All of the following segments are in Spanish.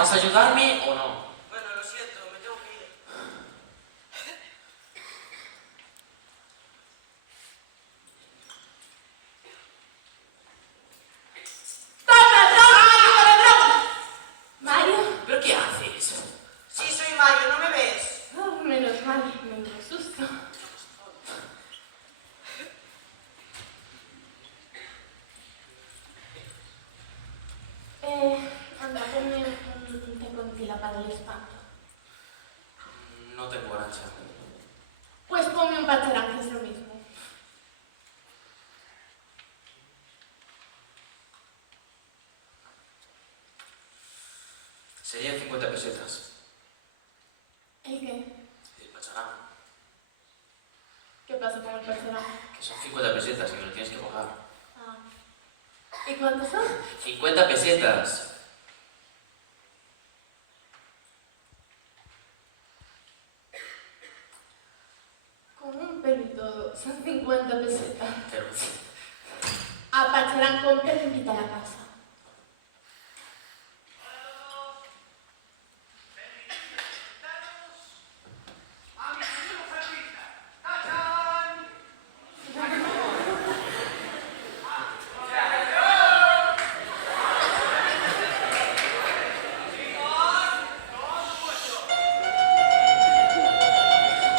¿Vas a ayudarme o no? Bueno, lo siento, me tengo que ir. Mario. ¿Pero qué haces? Sí, soy Mario, ¿no me ves? Oh, menos mal, me entró susto. Anda, ponme un té con tila para el espanto. No tengo aracha. Pues ponme un pacharán, que es lo mismo. Serían 50 pesetas. ¿El qué? El pacharán. ¿Qué pasa con el pacharán? Que son 50 pesetas y me lo tienes que pagar. Ah. ¿Y cuántos son? 50 pesetas. Con un pelo y todo, son 50 pesetas. Pero... A pacharán con pelo invita a la casa.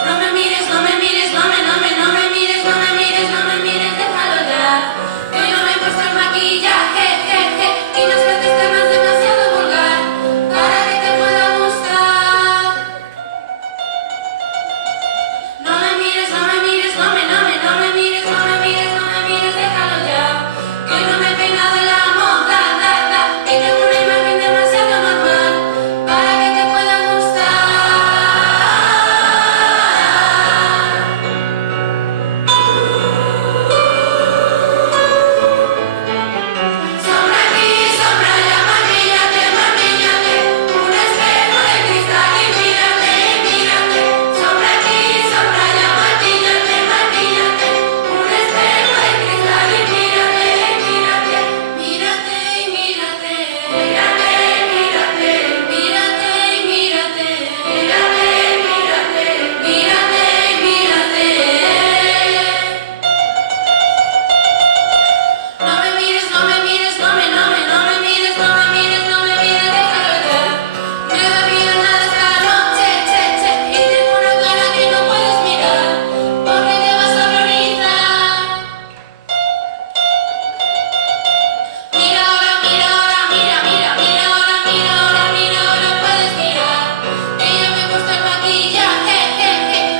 No me mires, no me mires, no me mires, no me mires, no me mires, déjalo ya. Que hoy no me he puesto el maquillaje, y no seas de temas demasiado vulgar, para que te pueda gustar. No me mires, no me mires, no me mires, no me mires, no me mires, déjalo ya. Que hoy no me he peinado en la moda, y tengo una imagen demasiado normal, para que te pueda gustar. Sombra aquí, sombra allá, maquíllate, maquíllate, un espejo de cristal y mírate, mírate. Sombra aquí, sombra allá, maquíllate, maquíllate, un espejo de cristal y mírate, mírate. Mírate y mírate, mírate, mírate, mírate y mírate, mírate, mírate, mírate y mírate. No me mires, no me mires, no me mires, no me mires, déjalo ya. No he dormido nada esta noche, y tengo una cara que no puedes mirar, porque te vas a horrorizar. Mira ahora, puedes mirar, que ya me he puesto el maquillaje,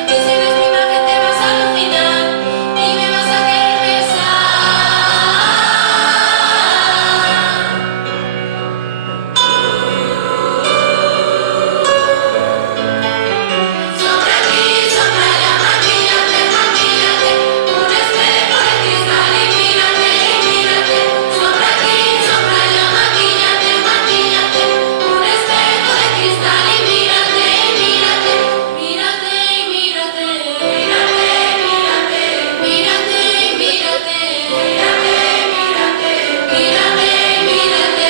y si ves mi imagen te vas a alucinar, y me vas a querer besar. Sombra aquí, sombra allá, maquíllate, maquíllate, un espejo de cristal y mírate, mírate. Sombra aquí, sombra allá, maquíllate, maquíllate, un espejo de cristal y mírate, mírate. Mírate y mírate, mírate, mírate, mírate y mírate, mírate, mírate, mírate y mírate.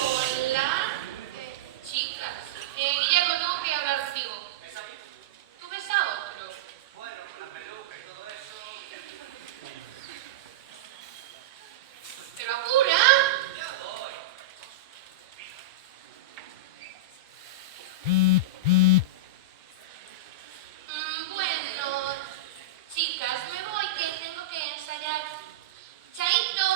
Hola, chicas. Guillermo, tengo que hablar contigo. ¿Tú ves a otro? Bueno, con la peluca y todo eso. ¿Pero apura? Ya voy. Bueno, chicas, me voy que tengo que ensayar. Chaito.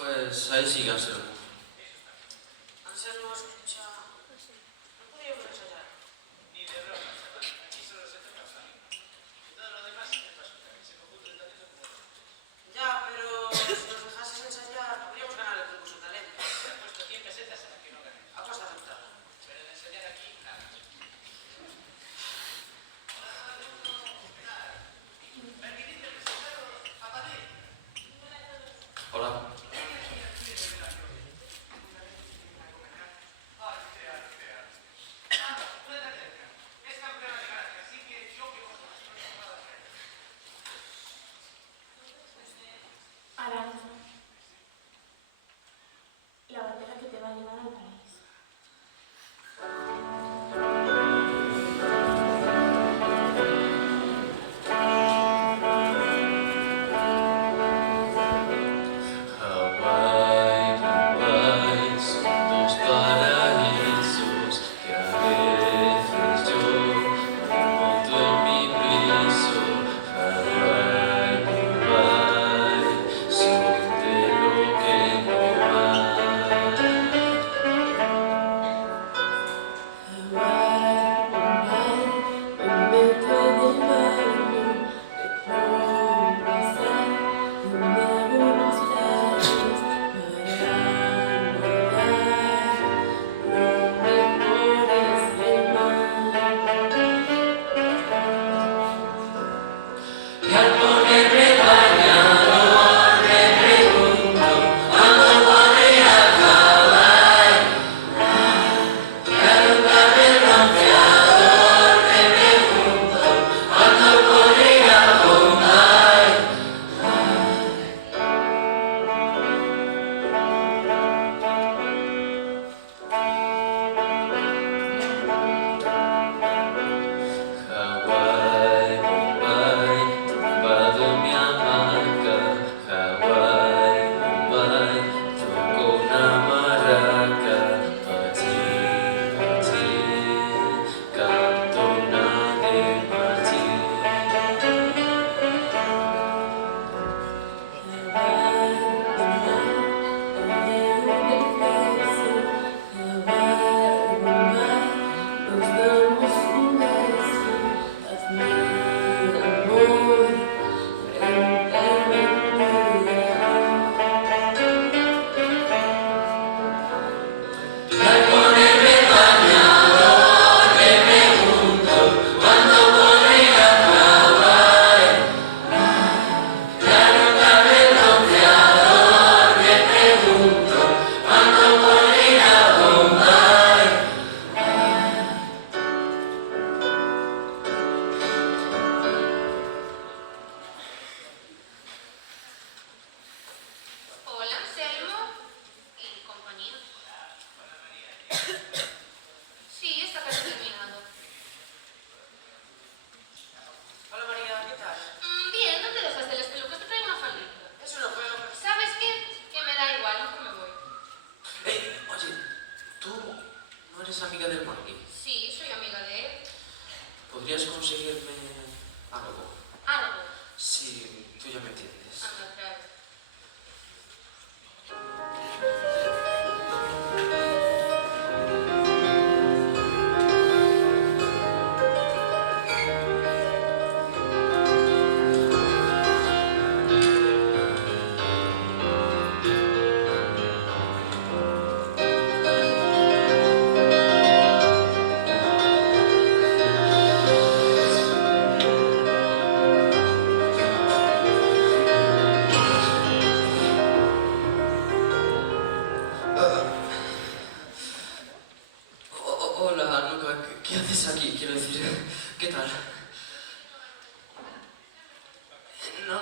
Pues ahí sigue Anselmo. Anselmo, escucha. ¿No podríamos ensayar? Ni de broma, chaval. Aquí solo se toca salir. Y todo lo demás se te pasa. Se confunde el talento con otro. Ya, pero si nos dejases ensayar, podríamos ganar el concurso de talento. Te he puesto 100 pesetas a la que no gané. Apuesta aceptada. Pero de ensayar aquí, nada. Permitidme presentaros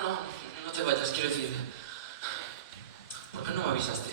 no te vayas, quiero decir... ¿Por qué no me avisaste?